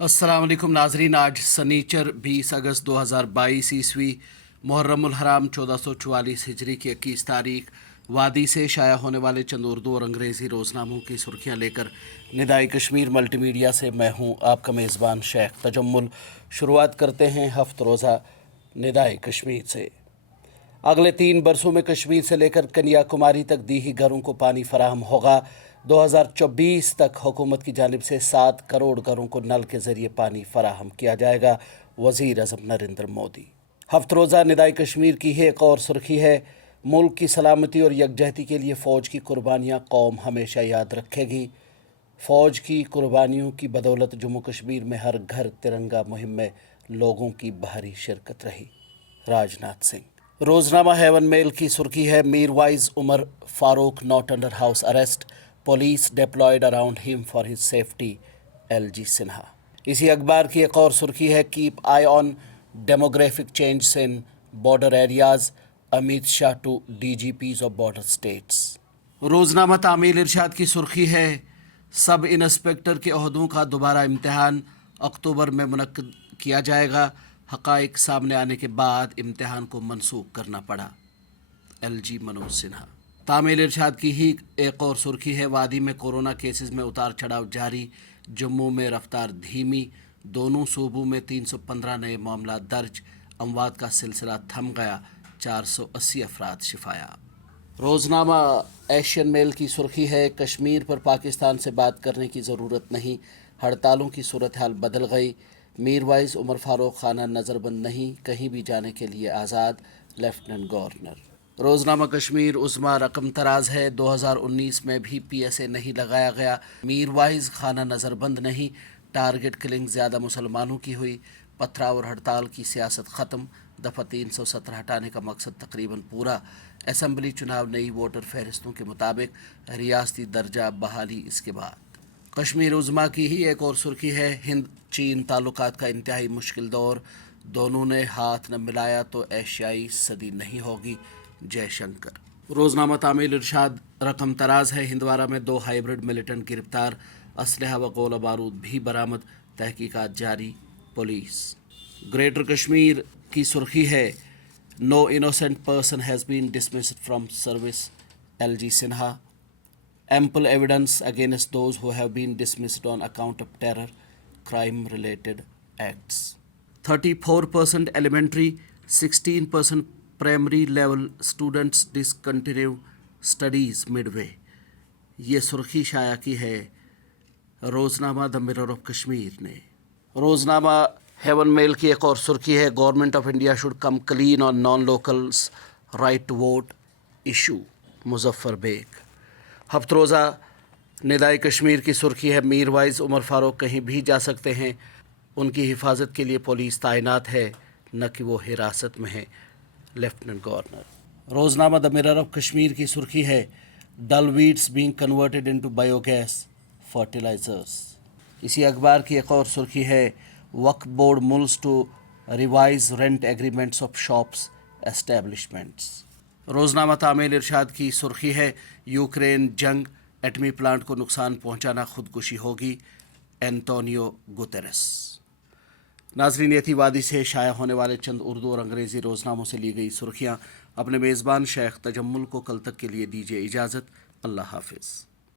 अस्सलाम वालेकुम नाजरीन। आज सनीचर 20 अगस्त 2022 ईस्वी मुहर्रमुल हराम 1444 हिजरी की 21 तारीख वादी से शाया होने वाले चंद उर्दू और अंग्रेज़ी रोज़नामों की सुर्खियाँ लेकर निदाई कश्मीर मल्टीमीडिया से मैं हूँ आपका मेज़बान शेख तजम्मुल। शुरुआत करते हैं हफ्त रोज़ा निदाई कश्मीर से। अगले 3 बरसों में कश्मीर से लेकर कन्याकुमारी तक दीही घरों को पानी फराहम होगा। 2024 तक हुकूमत की जानिब से 7 करोड़ घरों को नल के ज़रिए पानी फराहम किया जाएगा। वज़ीर अज़म नरेंद्र मोदी। हफ्त रोज़ा निदाई कश्मीर की है एक और सुर्खी है, मुल्क की सलामती और यकजहती के लिए फ़ौज की कुर्बानियाँ कौम हमेशा याद रखेगी। फ़ौज की कुर्बानियों की बदौलत जम्मू कश्मीर में हर घर तिरंगा मुहिम में लोगों की भारी शिरकत रही। राजनाथ सिंह। रोज़नामा हेवन मेल की सुर्खी है, Mirwaiz Umar Farooq not under house arrest, police deployed around him for his safety, LG Sinha. इसी अखबार की एक और सुर्खी है, keep eye on demographic change in border areas, Amit Shah to DGPs of border states. रोज़नामा तामील इरशाद की सुर्खी है, सब इंस्पेक्टर के ओहदों का दोबारा इम्तिहान अक्टूबर में मुनक्किद किया जाएगा। हक़ाइक़ सामने आने के बाद इम्तिहान को मनसूख करना पड़ा, LG मनोज सिन्हा। तामील इरशाद की ही एक और सुर्खी है, वादी में कोरोना केसेस में उतार चढ़ाव जारी, जम्मू में रफ्तार धीमी, दोनों सूबों में 315 नए मामला दर्ज, अमवात का सिलसिला थम गया, 480 अफराद शिफायाब। रोज़नामा एशियन मेल की सुर्खी है, कश्मीर पर पाकिस्तान से बात करने की ज़रूरत नहीं, हड़तालों की सूरत हाल बदल गई, मीरवाइज उमर फारूक खाना नज़रबंद नहीं, कहीं भी जाने के लिए आज़ाद, लेफ्टिनेंट गवर्नर। रोज़नामा कश्मीर उज़्मा रकम तराज है, 2019 में भी PSA नहीं लगाया गया, मीरवाइज खाना नज़रबंद नहीं, टारगेट किलिंग ज़्यादा मुसलमानों की हुई, पथराव और हड़ताल की सियासत ख़त्म, दफ़ा 317 हटाने का मकसद तकरीबन पूरा, असम्बली चुनाव नई वोटर फहरिस्तों के मुताबिक, रियासती दर्जा बहाली इसके बाद। कश्मीर उज़्मा की ही एक और सुर्खी है, हिंद चीन ताल्लुकात का इंतहाई मुश्किल दौर, दोनों ने हाथ न मिलाया तो एशियाई सदी नहीं होगी, जयशंकर। रोज़नामा तामील इरशाद रकम तराज है, हिंदवारा में 2 हाइब्रिड मिलिटेंट गिरफ्तार, असलहा व गोला बारूद भी बरामद, तहकीकात जारी, पुलिस। ग्रेटर कश्मीर की सुर्खी है, no innocent person has been dismissed from service, LG Sinha. Ample evidence against those who have been dismissed on account of terror, crime-related acts. 34% elementary, 16% primary level students discontinue studies midway. ये सुर्खी शाया की है रोज़नामा the mirror of Kashmir ने। रोज़नामा Heaven Mail की एक और सुर्खी है, government of India should come clean on non locals right to vote issue, Muzaffar Baig. हफ्त रोज़ा निदाई कश्मीर की सुर्खी है, मीरवाइज उमर फारूक कहीं भी जा सकते हैं, उनकी हिफाजत के लिए पुलिस तैनात है, न कि वो हिरासत में है, लेफ्टिनेंट गवर्नर। रोज़नामा द मिरर ऑफ कश्मीर की सुर्खी है, Dal weeds being converted into biogas fertilisers. इसी अखबार की एक और सुर्खी है, Waqf board moves to revise rent agreements of shops establishments. रोज़नामा तामील इरशाद की सुर्खी है, यूक्रेन जंग, एटमी प्लांट को नुकसान पहुंचाना खुदकुशी होगी, एंटोनियो गुतेरेस। नाज़रीन, ये थी वादी से शाया होने वाले चंद उर्दू और अंग्रेज़ी रोज़नामों से ली गई सुर्खियाँ। अपने मेज़बान शेख तजम्मुल को कल तक के लिए दीजिए इजाज़त। अल्लाह हाफिज़।